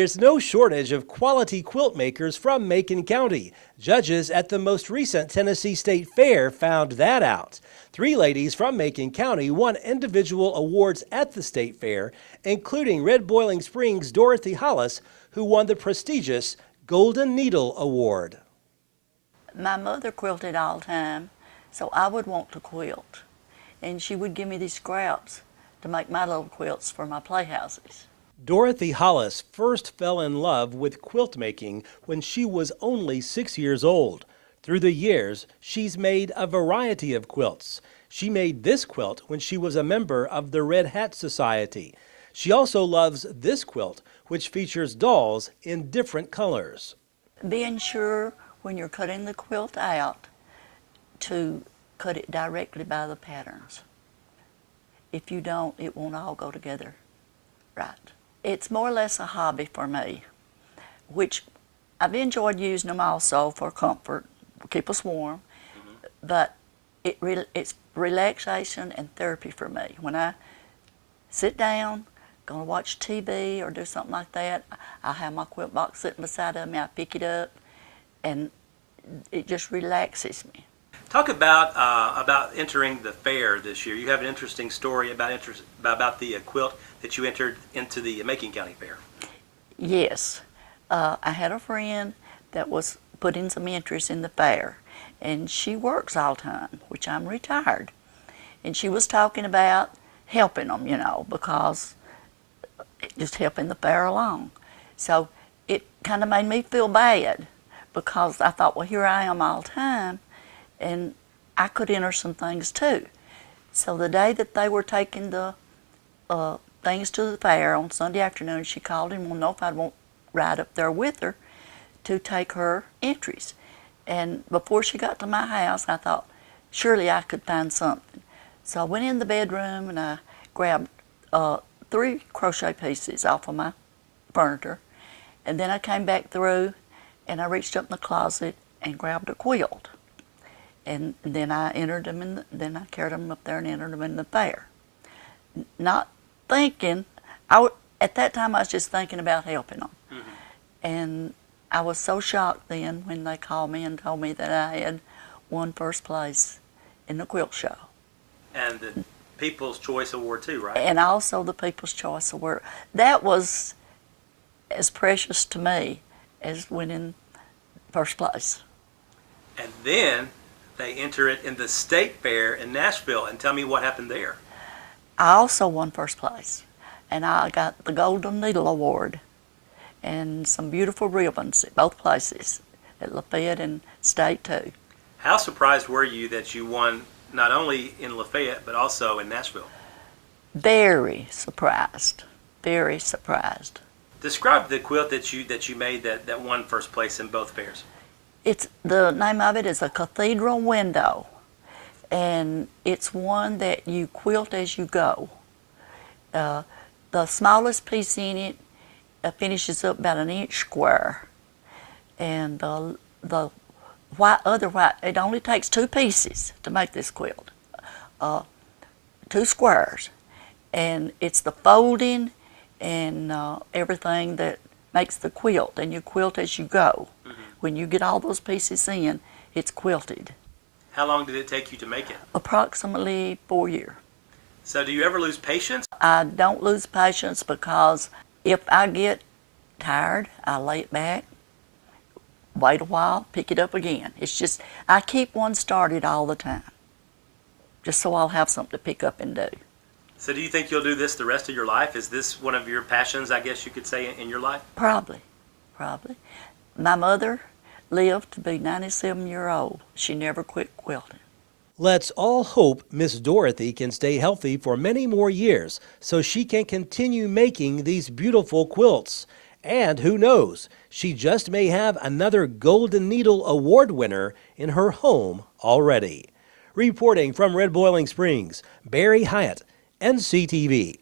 There's no shortage of quality quilt makers from Macon County. Judges at the most recent Tennessee State Fair found that out. 3 ladies from Macon County won individual awards at the state fair, including Red Boiling Springs' Dorothy Hollis, who won the prestigious Golden Needle Award. My mother quilted all the time, so I would want to quilt. And she would give me these scraps to make my little quilts for my playhouses. Dorothy Hollis first fell in love with quilt making when she was only 6 years old. Through the years, she's made a variety of quilts. She made this quilt when she was a member of the Red Hat Society. She also loves this quilt, which features dolls in different colors. Being sure when you're cutting the quilt out to cut it directly by the patterns. If you don't, it won't all go together right. It's more or less a hobby for me, which I've enjoyed using them also for comfort, keep us warm, but it's relaxation and therapy for me. When I sit down, gonna watch TV or do something like that, I have my quilt box sitting beside of me, I pick it up, and it just relaxes me. Talk about entering the fair this year. You have an interesting story about the quilt that you entered into the Macon County Fair. Yes. I had a friend that was putting some interest in the fair, and she works all the time, which I'm retired. And she was talking about helping them, you know, because just helping the fair along. So it kind of made me feel bad, because I thought, well, here I am all the time, and I could enter some things too. So the day that they were taking the things to the fair on Sunday afternoon, she called and wanted to know if I'd want to ride up there with her to take her entries. And before she got to my house, I thought, surely I could find something. So I went in the bedroom and I grabbed 3 crochet pieces off of my furniture, and then I came back through and I reached up in the closet and grabbed a quilt. And then I entered them then I carried them up there and entered them in the fair. Not thinking, at that time I was just thinking about helping them. And I was so shocked then when they called me and told me that I had won first place in the quilt show. And the People's Choice Award too, right? And also the People's Choice Award. That was as precious to me as winning first place. And then they enter it in the state fair in Nashville. And tell me what happened there. I also won first place, and I got the Golden Needle Award and some beautiful ribbons at both places, at Lafayette and State too. How surprised were you that you won not only in Lafayette but also in Nashville? Very surprised, very surprised. Describe the quilt that you made that won first place in both fairs. The name of it is a cathedral window, and it's one that you quilt as you go. The smallest piece in it finishes up about 1 inch square, and the other white, it only takes 2 pieces to make this quilt, 2 squares, and it's the folding and everything that makes the quilt, and you quilt as you go. When you get all those pieces in, it's quilted. How long did it take you to make it? Approximately 4 years. So do you ever lose patience? I don't lose patience, because if I get tired, I lay it back, wait a while, pick it up again. It's just, I keep one started all the time, just so I'll have something to pick up and do. So do you think you'll do this the rest of your life? Is this one of your passions, I guess you could say, in your life? Probably, probably. My mother lived to be 97 years old. She never quit quilting. Let's all hope Miss Dorothy can stay healthy for many more years so she can continue making these beautiful quilts. And who knows, she just may have another Golden Needle Award winner in her home already. Reporting from Red Boiling Springs, Barry Hyatt, NCTV.